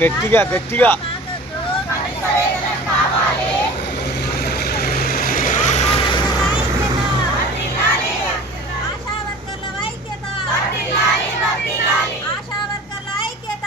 గట్టిగా గట్టిగా. ఆశా వర్కర్ల ఐక్యత.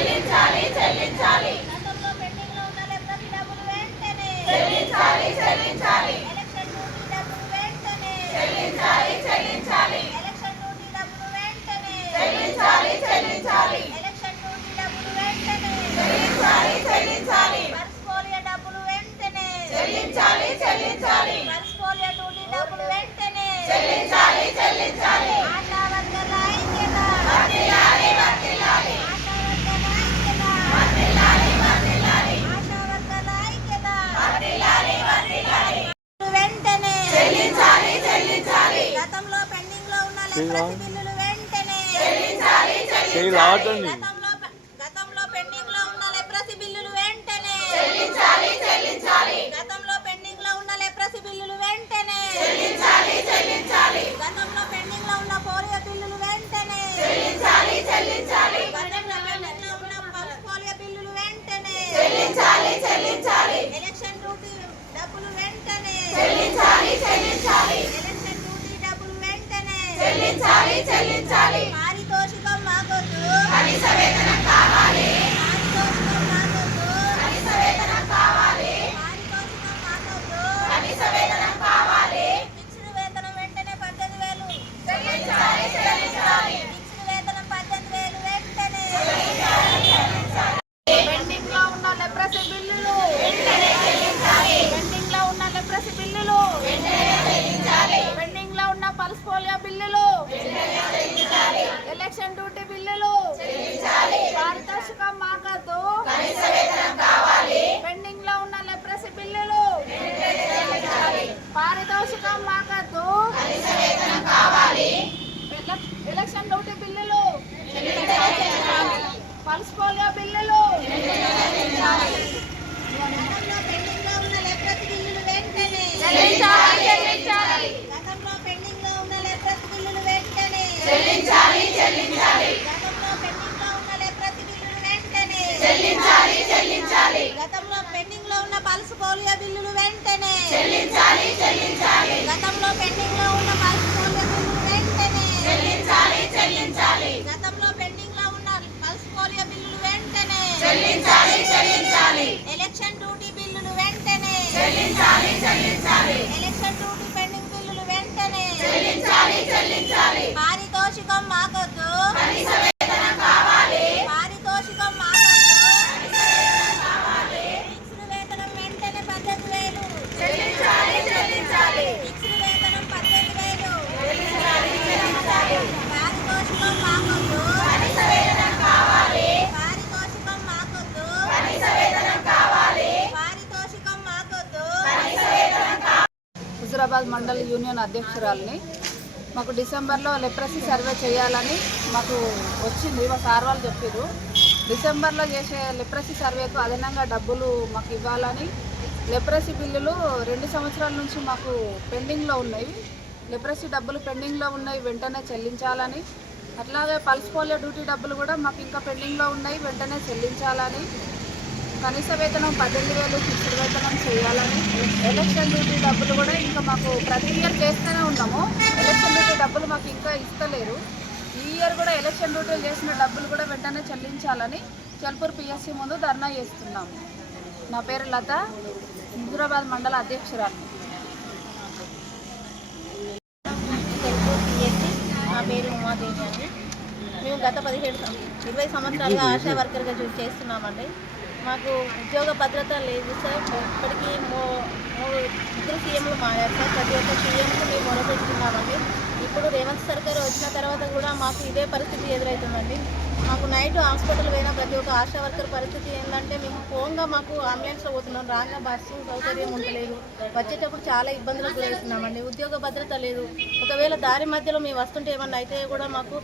ఆశా వర్కర్ల గతంలో పెండింగ్లో ఉన్న లేప్రసీ డబ్బులు వెంటనే. ఎలక్షన్ డ్యూటీ డబ్బులు వెంటనే. ఎలక్షన్ డ్యూటీ డబ్బులు వెంటనే ఎలక్షన్ డ్యూటీ డబ్బులు వెంటనే పల్స్ పోలియో డబ్బులు వెంటనే పల్స్ పోలియో డ్యూటీ డబ్బులు వెంటనే ఆశా వర్కర్ల ఐక్యత ఆశా వర్కర్ల ఐక్యత ఆశా వర్కర్ల ఐక్యత వెంటనే గతంలో పెండింగ్లో ఉన్న లెప్రసీ బిల్లులు వెంటనే చేయి లాగండి గతంలో గతంలో పెండింగ్లో ఉన్న లెప్రసీ బిల్లులు వెంటనే. గతంలో వెంటనే గతంలో పెండింగ్లో ఉన్న పల్స్ పోలియో బిల్లులు వెంటనే గతంలో పెండింగ్లో ఉన్న పల్స్ పోలియో బిల్లులు వెంటనే ఎలక్షన్ డ్యూటీ బిల్లులు వెంటనే ఎలక్షన్ డ్యూటీ పెండింగ్ బిల్లులు వెంటనే పారితోషికం మాకొద్దు పారితోషికం మాకొద్దు ఫిక్స్డ్ వేతనం వెంటనే పద్దెనిమిది వేలు ఫిక్స్డ్ వేతనం పద్దెనిమిది వేలు పారితోషికం మాకొద్దు పారితోషికం మాకొద్దు పారితోషికం మాకొద్దు హుజురాబాద్ మండల యూనియన్ అధ్యక్షురాలని. మాకు డిసెంబర్లో లెప్రసీ సర్వే చేయాలని మాకు వచ్చింది మా సార్ వాళ్ళు చెప్పారు డిసెంబర్లో చేసే లెప్రసీ సర్వేకు అదనంగా డబ్బులు మాకు ఇవ్వాలని. లెప్రసీ బిల్లులు రెండు సంవత్సరాల నుంచి మాకు పెండింగ్లో ఉన్నాయి. లెప్రసీ డబ్బులు పెండింగ్లో ఉన్నాయి వెంటనే చెల్లించాలని. అట్లాగే పల్స్ పోలియో డ్యూటీ డబ్బులు కూడా మాకు ఇంకా పెండింగ్లో ఉన్నాయి వెంటనే చెల్లించాలని. కనీస వేతనం పద్దెనిమిది వేలు ఫిక్స్డ్ వేతనం చేయాలని ఎలక్షన్ డ్యూటీ డబ్బులు కూడా ఇంకా మాకు ప్రతి ఇయర్ చేస్తూనే ఉన్నాము. ఎలక్షన్ డ్యూటీ డబ్బులు మాకు ఇంకా ఇస్తలేరు. ఈ ఇయర్ కూడా ఎలక్షన్ డ్యూటీలు చేసిన డబ్బులు కూడా వెంటనే చెల్లించాలని చల్పూర్ పిఎస్సి ముందు ధర్నా చేస్తున్నాము. నా పేరు లత హుజురాబాద్ మండల అధ్యక్షురాలు తెలుగు పిఎస్సి నా పేరు ఉమాదేవి అండి మేము గత పదిహేడు ఇరవై సంవత్సరాలుగా ఆశా వర్కర్గా చేస్తున్నామండి. మాకు ఉద్యోగ భద్రత లేదు సార్. ఇప్పటికీ మూ మూడు ఇద్దరు సీఎంలు మారారు సార్. ప్రతి ఒక్క సీఎంకు మేము మొరపెట్టుకున్నామండి. ఇప్పుడు రేవంత్ సర్కార్ వచ్చిన తర్వాత కూడా మాకు ఇదే పరిస్థితి ఎదురవుతుందండి మాకు నైట్ హాస్పిటల్ పోయిన ప్రతి ఒక్క ఆశా వర్కర్ పరిస్థితి ఏంటంటే మేము ఫోన్గా మాకు అంబులెన్స్లో పోతున్నాం. రాగా బస్సు సౌకర్యం ఉండలేదు. వచ్చేటప్పుడు చాలా ఇబ్బందులకు గురవుతున్నామండి. ఉద్యోగ భద్రత లేదు. ఒకవేళ దారి మధ్యలో మేము వస్తుంటే ఏమన్నా అయితే కూడా మాకు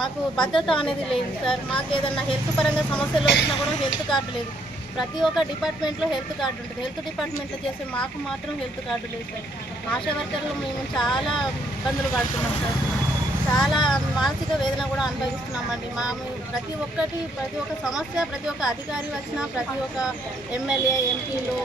మాకు భద్రత అనేది లేదు సార్. మాకు ఏదన్నా హెల్త్ పరంగా సమస్యలు వచ్చినా కూడా హెల్త్ కార్డు లేదు. ప్రతి ఒక్క డిపార్ట్మెంట్లో హెల్త్ కార్డు ఉంటుంది. హెల్త్ డిపార్ట్మెంట్లో చేసే మాకు మాత్రం హెల్త్ కార్డు లేదు సార్. ఆశా వర్కర్లు మేము చాలా ఇబ్బందులు పడుతున్నాం సార్. చాలా మానసిక వేదన కూడా అనుభవిస్తున్నామండి. మా ప్రతి ఒక్కటి ప్రతి ఒక్క సమస్య ప్రతి ఒక్క అధికారి వచ్చినా ప్రతి ఒక్క ఎమ్మెల్యే ఎంపీలు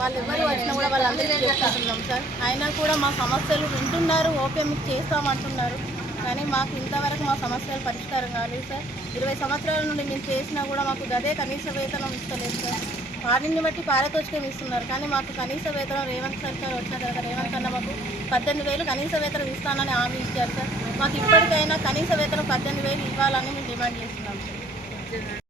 వాళ్ళు ఎవరు వచ్చినా కూడా వాళ్ళందరికీ చేస్తున్నాం సార్. అయినా కూడా మా సమస్యలు వింటున్నారు ఓకే మీకు చేస్తామంటున్నారు. కానీ మాకు ఇంతవరకు మా సమస్యలు పరిష్కారం కాలేదు సార్. ఇరవై సంవత్సరాల నుండి మేము చేసినా కూడా మాకు గదే కనీస వేతనం ఇస్తలేదు సార్. వాటిని బట్టి పారితోషికం ఇస్తున్నారు. కానీ మాకు కనీస వేతనం రేవంత్ సర్కార్ వచ్చిన తర్వాత రేవంత్ అన్న మాకు పద్దెనిమిది వేలు కనీస వేతనం ఇస్తానని హామీ ఇచ్చారు సార్. మాకు ఇప్పటికైనా కనీస వేతనం పద్దెనిమిది వేలు ఇవ్వాలని మేము డిమాండ్ చేస్తున్నాం సార్.